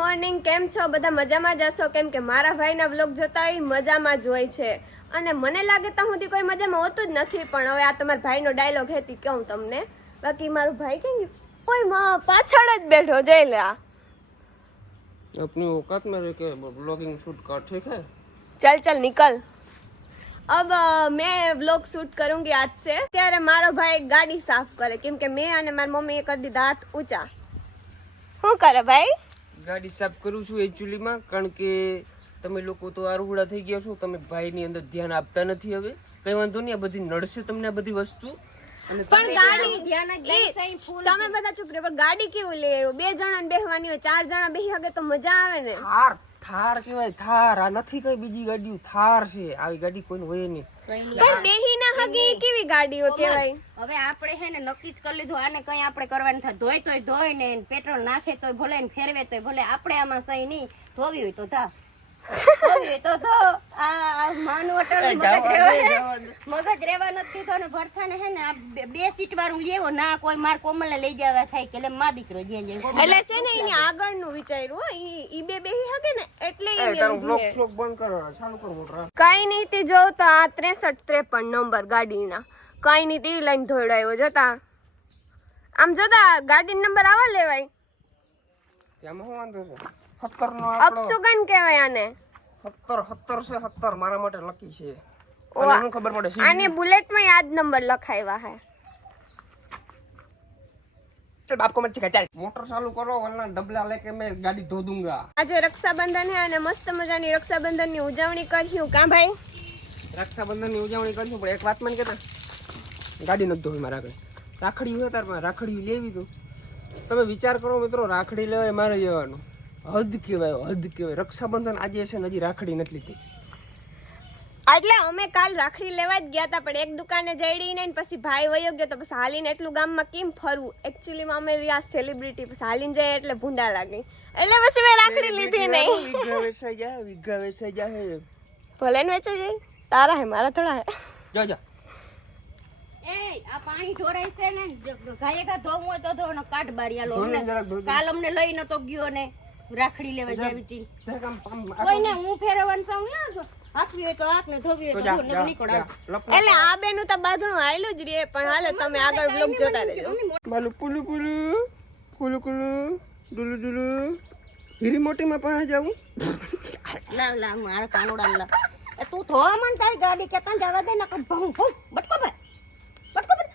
Morning, કેમ છો બધા? મજામાં જ હશો, કેમ કે મારા ભાઈના વ્લોગ જોતા હોય મજામાં જ હોય છે અને મને લાગે ત્યાં સુધી કોઈ મજામાં હોતું જ નથી. પણ હવે આ તમારા ભાઈનો ડાયલોગ હતી કહું તમને. બાકી મારો ભાઈ કેમ કોઈ પાછળ જ બેઠો જઈ લે આ अपनी औकात में रह के ब्लॉगिंग शूट कर, ठीक है? चल चल निकल. अब मैं व्लॉग शूट करूंगी आज से. ત્યારે મારો ભાઈ ગાડી સાફ કરે કેમ કે મેં અને મારી મમ્મીએ કરી દીધા હાથ ઊંચા. શું કરે ભાઈ? ગાડી સાફ કરું છું એકચ્યુઅલીમાં, કારણ કે તમે લોકો તો આરુડા થઈ ગયા છો, તમે ભાઈની અંદર ધ્યાન આપતા નથી. હવે કઈ વાંધો નહીં, આ બધી નડશે તમને આ બધી વસ્તુ. અને પણ ગાડી તમે બધા ચૂપ રહો. પણ ગાડી કેવું લે? બે જણા બેહવાની હોય, 4 જણા બેહી શકે તો મજા આવે ને. થાર કહેવાય, થાર. આ નથી કઈ બીજી ગાડીઓ, થાર છે. આવી ગાડી કોઈ હોય નહીં. પણ બેહી ના હગી કેવી ગાડીઓ કહેવાય? હવે આપણે હે ને નક્કી જ કરી લીધું, આને કઈ આપણે કરવાનું થાય. ધોઈ તોય ધોઈ ને પેટ્રોલ નાખે તોય ભલે ને ફેરવે તોય ભલે. આપણે આમાં સહી નહીં. ધોવી હોય તો ધા, ધોવી હોય તો ધો. આ માનું અટલ મગજ રેવા નથી તો ને ભરથાને હે ને આ 2 સીટ વાળું લેવો ના. કોઈ માર કોમલને લઈ જવા થાય કે એટલે માં દીકરો જે એટલે છે ને એની આગળનું વિચાર્યું ઈ બે બેહી હગે ને એટલે બંધ કરો, ચાલુ કરો મોટર. કઈ નહીં તે જોઉં તો આ 63-53 નંબર ગાડીના કઈ નહીં તે લાઈન ધોડાયો જતા. આમ જોતા ગાડી નંબર આવા લેવાય. ત્યાંમાં શું વાંધો છે? 17 નો અપસુગન કહેવાય આને. 17 છે, 17 મારા માટે લકી છે. અને શું ખબર પડે છે? આને બુલેટમાં યાદ નંબર લખાવ્યા હે. चल बाप को मत सिखा, चल मोटर चालू करो वरना डबला लेके मैं गाड़ी धो दूंगा. આજે રક્ષાબંધન હે અને મસ્ત મજાની રક્ષાબંધનની ઉજવણી કર્યું કા ભાઈ? રક્ષાબંધનની ઉજવણી કર્યું, પણ એક વાત મને કહેતા, ગાડી નથી ધોવી મારા આગળ. રાખડી હોય તાર માં રાખડી લેવી તો તમે વિચાર કરો મિત્રો, રાખડી લેવાય મારે જવાનું. હદ કહેવાય, હદ કહેવાય. રક્ષાબંધન આજે છે ને હજી રાખડી નથી લીધી. એટલે અમે કાલ રાખડી લેવા જ ગયા હતા, પણ એક દુકાને જઈ ને પછી ભાઈ વયો ગયો તો પછી હાલીને એટલું ગામમાં કેમ ફરવું? એકચ્યુઅલીમાં અમે રહ્યા સેલિબ્રિટી, પછી હાલીને જાય એટલે ભૂંડા લાગે, એટલે પછી મેં રાખડી લીધી નહીં. વીઘા વેચાઈ જાય. ભલે ને વેચાઈ જાય, તારા હે મારા થોડા હે. જા જા. એ આ પાણી ઢોરાય છે ને, ગાયે ગા ધોવું હોય તો ધો ને કાઢ બારિયા લો ને. કાલ અમને લઈ નતો ગયો ને રાખડી લેવા જાવી હતી. કોઈને હું ફેરવવાનું છું ને, હાથવી હોય તો હાથ ને ધોવી હોય તો ધો, નીકળ. એટલે આ બેનું તો બાંધણું હાલ્યું જ રે. પણ હાલો તમે આગળ બ્લોગ જોતા રહેજો. માલું કુલુ કુલુ કુલુ કુલુ ડુલુ ડુલુ હીરી મોટી માં પાસે જાવું. લાવ લાવ મારા કાનોડા લાવ. એ તું ધોવા મન તારી ગાડી કે તને જવા દે નકર ભઉં ભઉં બટકો ભાઈ બટકો ભાઈ.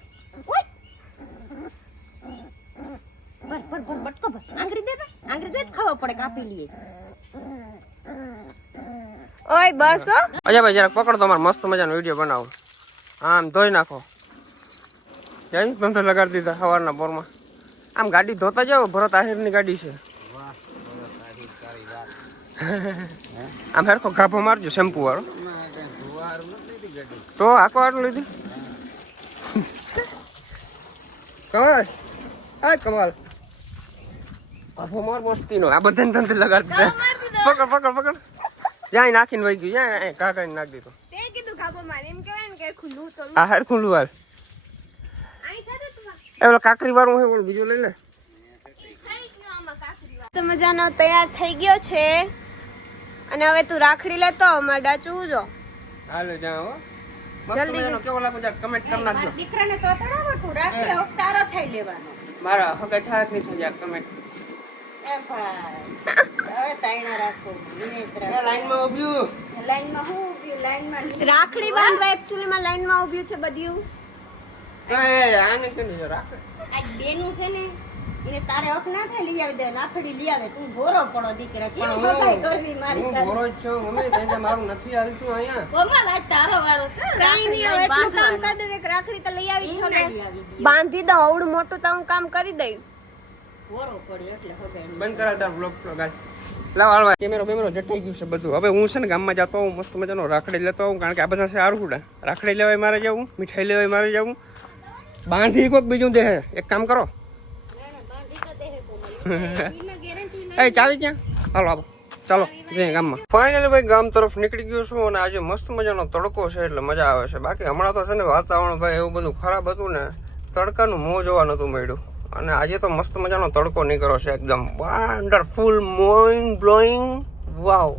ઓય પર બટકો ભાઈ. આંગળી દે ખાવા પડે, કાપી લઈએ. ઓય બસ હો. અજય ભાઈ જરાક પકડો, તમારે મસ્ત મજાનો વિડીયો બનાવો. આમ ધોઈ નાખો. જઈ ધંધો લગાડી દીધા સવારના પોરમાં. આમ ગાડી ધોતા જાવ, ભરત આહિરની ગાડી છે. આમ હરખો ગાભો મારજો શેમ્પુ વાળો. તો આખો આટલું લીધી કમાલ. આ કમાલ ગાભો માર મસ્તીનો. આ બધાને ધંધે લગાડી દીધા. પકડ પકડ પકડ. જ્યાં નાખીને વહી ગયું, જ્યાં કાકા નાખી દીધું. તે કીધું ગાબો મારે એમ કહેવાય ને કે ખુલ્લું તો આ હર ખુલ્લું હાલ. આઈ સાથે તું એ ઓલો કાકરી વાળું હે, ઓલું બીજું લઈ લે. તો મજાનો તૈયાર થઈ ગયો છે અને હવે તું રાખડી લેતો મારા ડાચું જો. હાલે જા હો. જલ્દી મસ્ત કેવો લાગુ જા કમેન્ટ કરી નાખજો. દીકરાને તો તડાવો તું રાખે તારો થઈ લેવાનો. મારા હગે થાય નહીં થઈ જા કમેન્ટ. એ ભાઈ હવે તાઈના રાખો, વિનેશ રાખો. લાઈનમાં ઊભ્યું. લાઈનમાં હું ઊભી, લાઈનમાં રાખડી બાંધવા એકચ્યુઅલી માં લાઈન માં ઊભી છે બધું. એ આને કે નહીં રાખે. આ બેનું છે ને એને તારે હક ના થાય લઈ આવી દે, નાફડી લઈ આવે. તું ભોરો પડો દીકરા, કેમ બકાઈ કરવી મારી હું સાથે? બોરો જ છું મમ્મી, કઈ કે મારું નથી હાલતું અહીંયા. કોમલ આજ તારો વારો છે. કઈ નહીં, હવે એટલું કામ કરી દે. એક રાખડી તો લઈ આવી છે, લઈ આવી દે. બાંધી દઉં. અવડું મોટું તો હું કામ કરી દઈ. ભોરો પડ્યો એટલે હગાઈ બંધ કરાવ તાર બ્લોગ ગાલ. લાવ હાલવા કેમેરો બેમેરો જટાઈ ગયું છે બધું. હવે હું છે ને ગામમાં જતો હોઉં, મસ્ત મજાનો રાખડી લેતો હોઉં, કારણ કે આ બધા છે આરુડા. રાખડી લેવાય મારે જવું, મીઠાઈ લેવાય મારે જવું. બાંધી કોક બીજું દે. એક કામ કરો, એ ચાવી ક્યાં? હાલો આપો, ચાલો જઈએ ગામમાં. ફાઇનલી ભાઈ ગામ તરફ નીકળી ગયો છું અને આજે મસ્ત મજાનો તડકો છે એટલે મજા આવે છે. બાકી હમણાં તો છે ને વાતાવરણ ભાઈ એવું બધું ખરાબ હતું ને, તડકાનું મોં જોવા નતું મળ્યું. અને આજે તો મસ્ત મજાનો તડકો નીકળ્યો છે એકદમ વન્ડરફુલ મોઇંગ બ્લોઈંગ વાવ.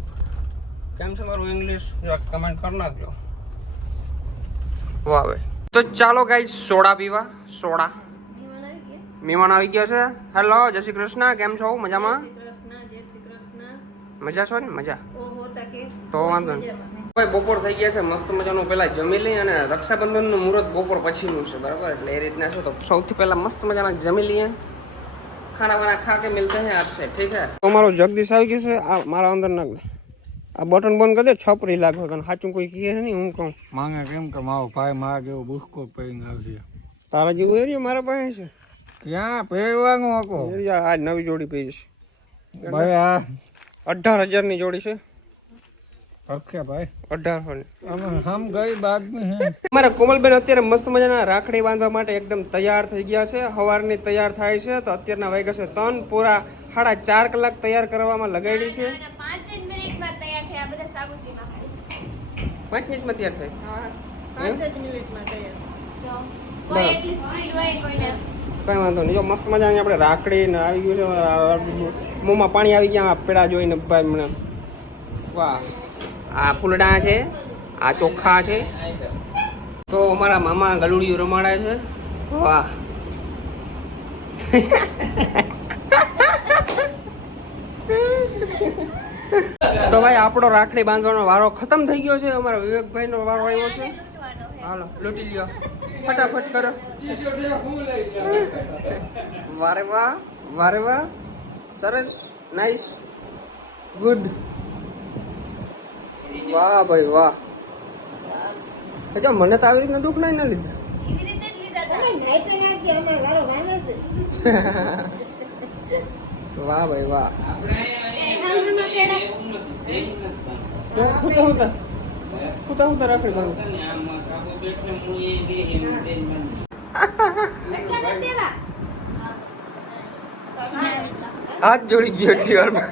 કેમ છે મારું ઇંગ્લિશ કમેન્ટ કરી નાખજો. વાહ ભાઈ. તો ચાલો ગાઈસ સોડા પીવા. સોડા મહેમાન આવી ગયા છે. હેલો, જય શ્રી કૃષ્ણ. કેમ છો? મજામાં? મજા છો ને? મજા તો વાંધો નહીં. ભાઈ બપોર થઈ ગયા છે મસ્ત મજાનું. પહેલા જમી લઈએ અને રક્ષાબંધનનું મુહૂર્ત બપોર પછીનું છે બરાબર, એટલે એ રીતના છે. તો સૌથી પહેલા મસ્ત મજાના જમી લઈએ. ખાના વાના ખા કે મિલતે હે આપસે, ઠીક હે? તો મારો જગદીશ આવી ગયો છે. આ મારા અંદર નાખ દે. આ બટન બંધ કરી દે, છપરી લાગો. તને સાચું કોઈ કહે નહીં, હું કહું. માંગે કેમ કે મારો ભાઈ માગે એવો બુસ્કો પહેરીને આવશે. તારા જેવું એરિયો મારા પાસે છે. ત્યાં પહેરવાનું હતો આજ નવી જોડી પહેરી છે ભાઈ. આ 18,000 જોડી છે. અક્ષય ભાઈ 1800 ની. અમે હમ ગરીબ આદમી હે. મારા કોમલબેન અત્યારે મસ્ત મજાના રાખડી બાંધવા માટે એકદમ તૈયાર થઈ ગયા છે. સવારની તૈયાર થાય છે તો અત્યારના વાગ્યા છે 3, પૂરા 4.5 કલાક તૈયાર કરવામાં લગાડી છે. 5 મિનિટમાં તૈયાર થયા બધા સાબુતીમાં ખાલી. 5 મિનિટમાં તૈયાર થાય. હા 5 જ મિનિટમાં તૈયાર. જો કોઈ એટલી સ્પીડ હોય કોઈને. કઈ વાંધો નહીં. જો મસ્ત મજાની આપણે રાખડી ને આવી ગયું છે. મોંમાં પાણી આવી ગયા આ પેડા જોઈને ભાઈ મને. વાહ. આ ફૂલડા છે, આ ચોખા છે. તો અમારા મામા ગલુડિયું રમાડે છે. વાહ. તો ભાઈ આપણો રાખડી બાંધવાનો વારો ખતમ થઈ ગયો છે. અમારા વિવેકભાઈ નો વારો આવ્યો છે. હાલો લૂંટી લ્યો ફટાફટ કરો. વારે વાહ, વારે વાહ, સરસ, નાઈસ, ગુડ. વાહ ભાઈ વાહ. મને તો આવી રીતના દુઃખ નહીં ના લીધા. એવી રીતે જ લીધા હતા. વાહ ભાઈ વાહ. હું રાખડી બાંધું. હાથ જોડી ગયો ટીવારમાં.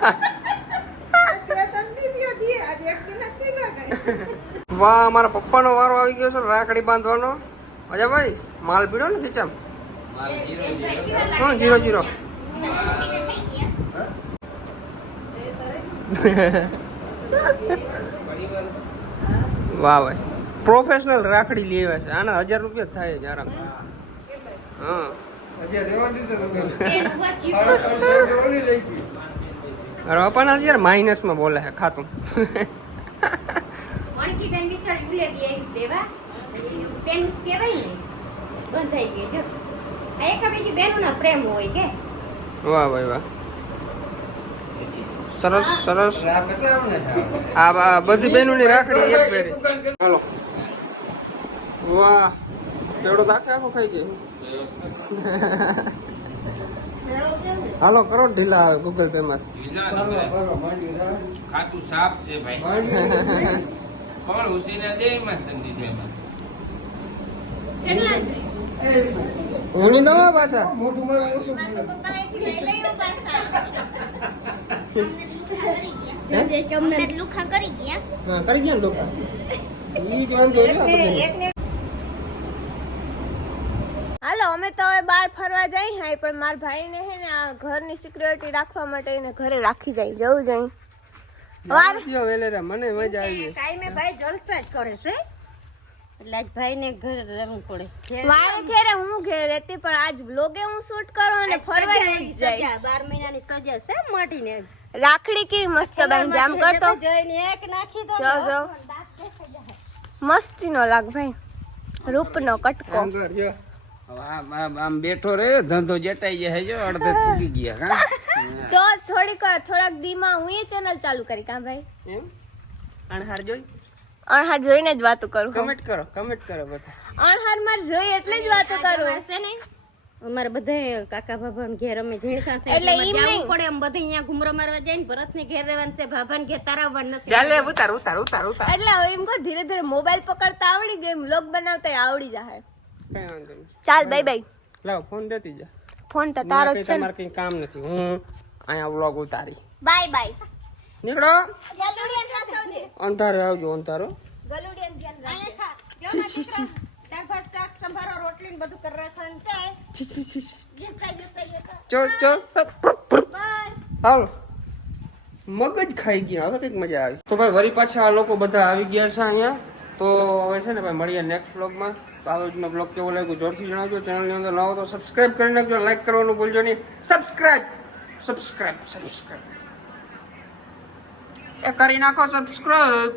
વાહ, મારા પપ્પાનો વારો આવી ગયો છે રાખડી બાંધવાનો. અજયભાઈ માલ પીડો ને ખીચામ. કોણ 0-0? વાહ ભાઈ, પ્રોફેશનલ રાખડી લેવા છે. આના 1000 રૂપિયા થાય છે આરામ. હા અરે પપ્પાના યાર માઇનસમાં બોલે છે ખાતું. મણકી બેન બિચારી ભૂલે દે એવી દેવા તેનું જ કહેવાય ને બંધાઈ ગઈ જો આ એકાબીજી બેનોના પ્રેમ હોય કે. વાહ ભાઈ વાહ, સરસ સરસ. આ બધી બહેનોની રાખડી એક પહેરી. હાલો વાહ, કેવડો દાખે આખો ખાઈ ગયો. હાલો કરો ઢીલા આવે ગૂગલ પે માં. ખાતું સાફ છે ભાઈ. કોણ ઉસીને દે માં તમને છે એમાં. કેટલા હું ની દવા પાછા. મોટું મારું ઓછું પપ્પા એક લઈ લઈ પાછા. લુખા કરી ગયા. હા કરી ગયા ને લોકો. ઈ તો આમ જોજો આ બધાને. હાલો અમે તો હવે બહાર ફરવા જઈ હાય, પણ મારા ભાઈને હે ને આ ઘરની સિક્યોરિટી રાખવા માટે એને ઘરે રાખી જાય જવું જાય. વાર જો વેલેરા મને મજા આવી ગઈ. કાઈ મે ભાઈ જલસા જ કરે છે એટલે આજ ભાઈને ઘરે રહેવું પડે. વારે ઘેરે હું ઘેર રહેતી, પણ આજ વ્લોગે હું શૂટ કરું અને ફરવા જઈ જાય. 12 મહિનાની સજા છે મોટીને જ. રાખડી કેવી મસ્ત બાંધી આમ કરતો. જઈને એક નાખી દો. જો મસ્તીનો લાગ ભાઈ, રૂપનો કટકો. આમ કર જો. આમ બેઠો રે ધંધો જટાઈ જાય જો અડધે પૂગી ગયા. હા તો થોડાક દીમાં હું એ ચેનલ ચાલુ કરી કા ભાઈ. એમ અણહાર જોઈ અણહાર જોઈને જ વાતો કરું. કમેન્ટ કરો બધા. અણહાર માર જોઈ એટલે જ વાતો કરું. છે ને અમારે બધા કાકા ભાભા ઘેર અમે જેણસા છે એટલે એટલે ઈ જાવું નહીં. પડે. એમ બધા અહીંયા ઘુમરો મારવા જાય ને ભરત ને ઘેર રહેવાનું છે, ભાભાને ઘેર તારાવવાનું નથી. ચાલે ઉતાર. એટલે હવે એમ કહો ધીરે ધીરે મોબાઈલ પકડતા આવડી ગયો, વ્લોગ બનાવતા આવડી જાય. કઈ વાંધો નહીં. ચાલ બાય બાય. લાવ ફોન દેતી જા. ફોન તો તારો જ છે ને. તમારે કઈ કામ નથી. હું અહીંયા વ્લોગ ઉતારી. Bye bye. નીકળો. ગલુડિયન ખાસવ દે. અંધારે આવજો અંધારો. ગલુડિયન ધ્યાન રાખજે. અહીંયા ખા. જો દાળ ભાત શાક સંભારો રોટલી ને બધું કરી રાખવાનું છે છી, છી, છી, છી. જતા. ચો બાય. હાલો મગજ ખાઈ ગયા હવે કંઈક મજા આવી તો ભાઈ વળી પાછા આ લોકો બધા આવી ગયા છે અહીંયા તો હવે છે ને ભાઈ મળીએ નેક્સ્ટ વ્લોગમાં તો આ રોજનો બ્લોગ કેવો લાગ્યો જોરથી જણાવજો ચેનલની અંદર નવો તો સબસ્ક્રાઇબ કરી નાખજો લાઈક કરવાનું ભૂલજો નહીં સબસ્ક્રાઇબ એ કરી નાખો સબસ્ક્રાઇબ